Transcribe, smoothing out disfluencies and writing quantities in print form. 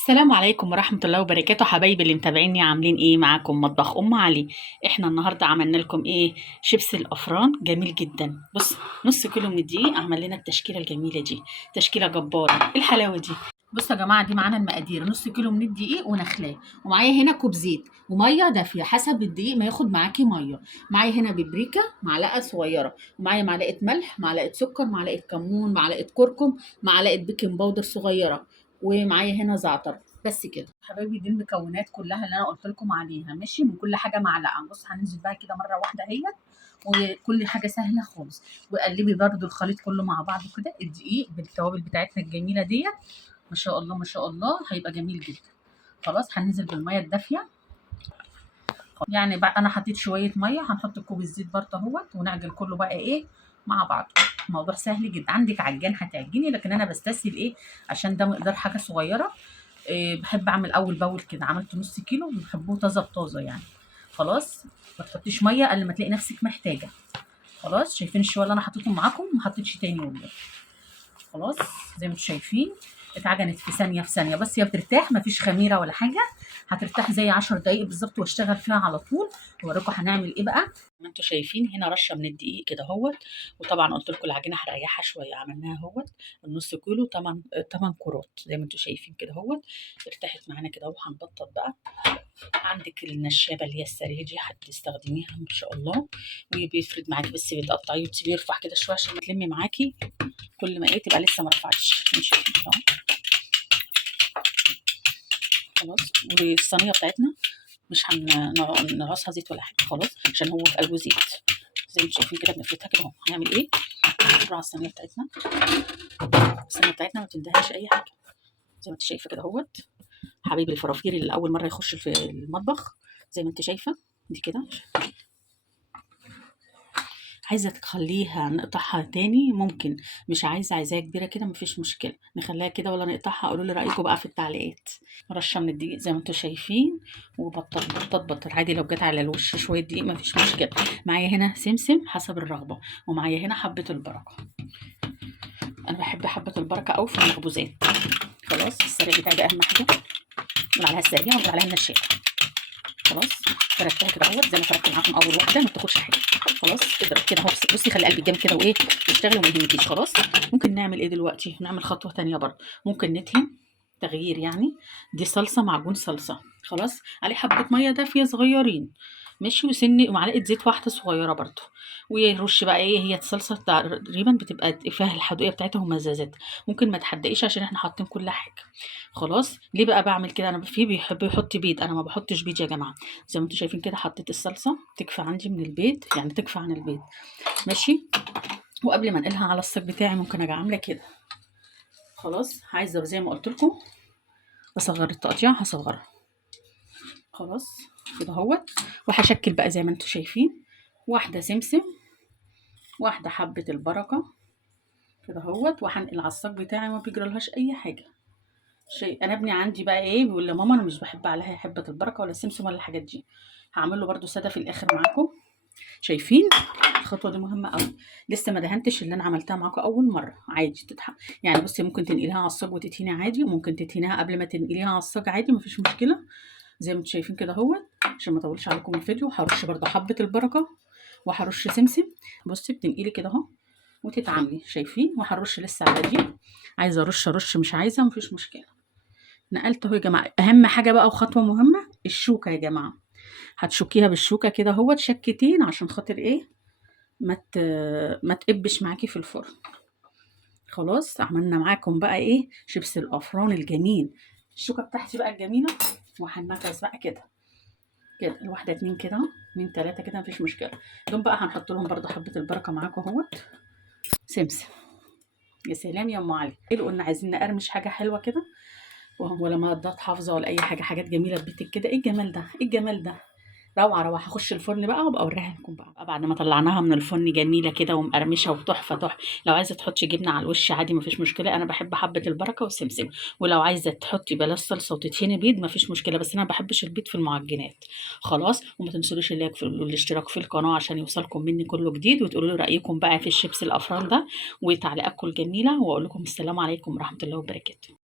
السلام عليكم ورحمة الله وبركاته، حبايبي اللي متابعيني عاملين ايه؟ معاكم مطبخ ام علي. احنا النهارده عملنا لكم ايه؟ شيبس الافران جميل جدا. بص، نص كيلو من الدقيق عمل لنا التشكيله الجميله دي، تشكيله جباره. ايه الحلاوه دي؟ بصوا يا جماعه، دي معانا المقادير: نص كيلو من الدقيق ونخلاه، ومعايا هنا كوب زيت وميه دافيه حسب الدقيق ما ياخد معاكي ميه. معايا هنا ببريكه معلقه صغيره، ومعايا معلقه ملح، معلقه سكر، معلقه كمون، معلقه كركم، معلقه بيكنج باودر صغيره، ومعايا هنا زعتر. بس كده حبايبي، دي المكونات كلها اللي انا قلت لكم عليها. ماشي، من كل حاجه معلقه. بص، هننزل بقى كده مره واحده اهيت، وكل حاجه سهله خالص. وقلبي برده الخليط كله مع بعض كده، الدقيق بالتوابل بتاعتنا الجميله ديت. ما شاء الله ما شاء الله، هيبقى جميل جدا. خلاص، هننزل بالميه الدافيه. يعني بقى انا حطيت شويه ميه، هنحط كوب الزيت برده اهوت، ونعجن كله بقى ايه مع بعض. الموضوع سهل جدا. عندك عجان هتعجني، لكن انا بستسهل ايه عشان ده مقدار حاجه صغيره. إيه، بحب اعمل اول باول كده. عملت نص كيلو، بيحبوه طازه بطازه يعني. خلاص، ما تحطيش ميه الا لما تلاقي نفسك محتاجه. خلاص، شايفين الشويه اللي انا حطيتهم معاكم؟ ما حطيتش تاني والله. خلاص، زي ما انتم شايفين اتعجنت في ثانيه في ثانيه. بس هي بترتاح، مفيش خميره ولا حاجه. هترتاح زي 10 دقايق بالظبط، واشتغل فيها على طول. واوريكم هنعمل ايه بقى. ما انتم شايفين هنا رشه من الدقيق كده اهوت. وطبعا قلت لكم العجينه هريحها شويه، عملناها اهوت. النص كيلو 8 كرات زي ما انتم شايفين كده اهوت. ارتاحت معانا كده اهو. هنبطط بقى. عندك النشابه اللي هي السريع دي هتستخدميها ان شاء الله. وبيفرد معاكي، بس بتقطعيه وتسيبيه يرفع كده شويه عشان ما تلمي معاكي. كل ما ايه تبقى لسه ما رفعتش. نشوف اهو. خلاص، والصينيه بتاعتنا مش هنرصها زيت ولا حاجه خلاص، عشان هو في قلبه زيت. زي ما انتم شايفين كده بنفردها كده اهو. هنعمل ايه؟ نحطها على الصينيه بتاعتنا. الصينيه بتاعتنا ما بتندهاش اي حاجه، زي ما انت شايفه كده اهوت. حبيبي الفرافير اللي اول مره يخش في المطبخ، زي ما انت شايفه دي كده. عايزة تخلّيها نقطعها تاني ممكن، مش عايزاها كبيرة كده مفيش مشكلة، نخلّيها كده والّا نقطعها؟ قولوا لي رأيكم بقى في التعليقات. رشّة من الدقيق زي ما أنتم شايفين، وبطّط عادي لو جات على الوش شوية دقيق مفيش مشكلة. معايا هنا سمسم حسب الرغبة، ومعايا هنا حبّة البركة. أنا باحب حبّة البركة أوي في المخبوزات. خلاص، السريع بتاعي ده أهم حاجة، نقول عليها السريعة ونقول عليها النشّاء. خلاص، فردتها كده اهوت زي ما فردت معاكم اول واحده، ما بتاخدش حاجه. خلاص، اضرب كده اهو. بصي، خلي قلبك جامد كده وايه، تشتغلي وما يهمكيش. خلاص، ممكن نعمل ايه دلوقتي؟ نعمل خطوه تانية برضه. ممكن ندهن تغيير يعني. دي صلصه، معجون صلصه. خلاص، عليه حبه ميه دافيه صغيرين. ماشي، ومعلقه زيت واحده صغيره برضه. ويرش بقى ايه، هي الصلصه تقريبا بتبقى فيها الحدوقيه بتاعتها ومزازات. ممكن ما تحدقيش عشان احنا حاطين كل حاجه. خلاص، ليه بقى باعمل كده؟ انا في بيحب يحط بيض، انا ما باحطش بيض يا جماعه. زي ما انتم شايفين كده، حطيت الصلصه تكفي عندي من البيض، يعني تكفي عن البيض. ماشي، وقبل ما انقلها على الصاج بتاعي ممكن اجي عامله كده. خلاص، عايزه زي ما قلت لكم اصغر التقطيع هصغرها. خلاص كده اهوت. وهشكل بقى زي ما انتم شايفين: واحده سمسم، واحده حبه البركه كده اهوت، وهنقل على الصاج بتاعي ما بيجرالهاش اي حاجه. انا ابني عندي بقى ايه بيقول لي ماما انا مش بحب عليها حبه البركه ولا السمسم ولا الحاجات دي. هعمل له برده ساده في الاخر معاكم. شايفين الخطوه دي مهمه قوي. لسه ما دهنتش اللي انا عملتها معاكم اول مره. عادي يعني بصي، ممكن تنقليها على الصاج وتدهني عادي، وممكن تدهنيها قبل ما تنقليها على الصاج عادي، مفيش مشكله. زي ما انتم شايفين كده اهوت. عشان ما اطولش عليكم الفيديو، هرش برده حبه البركه وهرش سمسم. بصي، بتنقلي كده اهو وتتعاملي. شايفين؟ وهرش لسه على دي. عايزه ارش مش عايزه مفيش مشكله. نقلت اهو يا جماعه. اهم حاجه بقى وخطوه مهمه: الشوكه يا جماعه. هتشكيها بالشوكه كده اهوت شكتين، عشان خاطر ايه؟ ما تقبش معاكي في الفرن. خلاص، عملنا معاكم بقى ايه؟ شيبس الافران الجميل. الشوكه بتاعتي بقى الجميله، وهنغز بقى كده كده، الواحده اتنين كده، اتنين تلاته كده مفيش مشكله. دول بقى هنحط لهم برده حبه البركه معاكم اهوت. سمسم. يا سلام يا ام علي، قلنا عايزين نقرمش حاجه حلوه كده، ولا مضادات حافظه ولا اي حاجه، حاجات جميله في بيتك كده. ايه الجمال ده، ايه الجمال ده! روعه روعه. هخش الفرن بقى وابقى اوريها لكم بقى بعد ما طلعناها من الفرن، جميله كده ومقرمشه وتحفه تحفه. لو عايزه تحطي جبنه على الوش عادي مفيش مشكله، انا بحب حبه البركه والسمسم. ولو عايزه تحطي بلاش صلصه وتدهني بيض مفيش مشكله، بس انا ما بحبش البيض في المعجنات. خلاص، وما تنسوش الاشتراك في القناه عشان يوصلكم مني كله جديد، وتقولوا لي رايكم بقى في الشيبس الافران ده وتعليقاتكم الجميله. واقول لكم السلام عليكم ورحمه الله وبركاته.